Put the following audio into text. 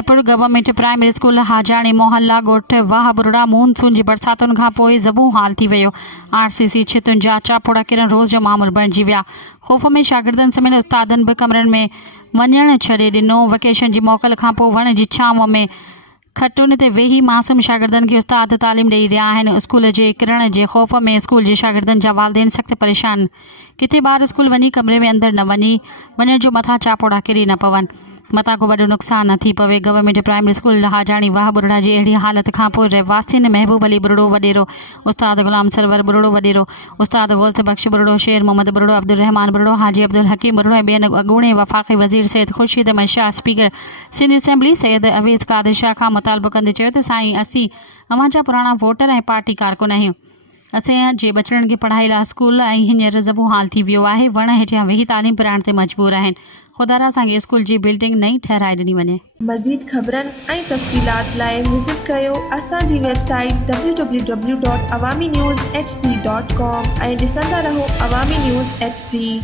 Khairpur government primary school हाजाणी मोहल्ला ॻोठ वाह बुरड़ा मानसून जी बरसातुनि खां पोइ ज़बू हाल थी वियो। RCC छितुनि जा चापोड़ा किरण रोज़ जो मामूल बणिजी विया। ख़ौफ़ में शागिर्दनि समेत उस्तादनि बि कमरनि में वञणु छॾे ॾिनो। वेकेशन जी मोकल खां पोइ वण जी छांव में खटुनि ते वेही मासूम शागिर्दनि खे उस्ताद तालीम ॾेई रहिया आहिनि। स्कूल जे किरण जे ख़ौफ़ में स्कूल जे शागिर्दनि जा वालिदेन सख़्तु परेशान। किथे ॿार स्कूल वञी कमरे में अंदरि न वञण जो मथां चापोड़ा किरी न पवनि, मथां को वॾो नुक़सान न थी पवे। गवर्नमेंट प्राइमरी स्कूल हाजाणी वाह बुरड़ा जी अहिड़ी हालत खां पोइ रहवासियुनि महबूब अली बुरड़ो वॾेरो, उस्ताद ग़ुलाम सरवर बुरड़ो वॾेरो, उस्ताद गौस बख्श बुरड़ो, शेर मोहम्मद बुरड़ो, अब्दुल रहमान बुरड़ो, हाजी अब्दुल हकीम बुरड़ो ऐं ॿियनि अॻूणे वफ़ाक़ी वज़ीर सैयद ख़ुर्शीद अहमद शाह, स्पीकर सिंध असेंबली सैयद अवेज़ कादिर शाह खां मुतालबो कंदे चयो त साईं, असीं अव्हां जा पुराणा वोटर ऐं पार्टी कारकुन आहियूं। असांजे बचड़नि खे पढ़ाई लाइ स्कूल ऐं हींअर ज़बू हाल थी वियो आहे। वण हेठियां वेही तालीम पिराइण ते मजबूर आहिनि। ख़ुदा असांखे स्कूल जी बिल्डिंग नई ठहिराए ॾिनी वञे। मज़ीद ख़बरनि ऐं तफ़सीलात लाइ विज़िट कयो असांजी वेबसाइट www.awamiNewsHD.com ऐं ॾिसंदा रहो अवामी न्यूज़ HD।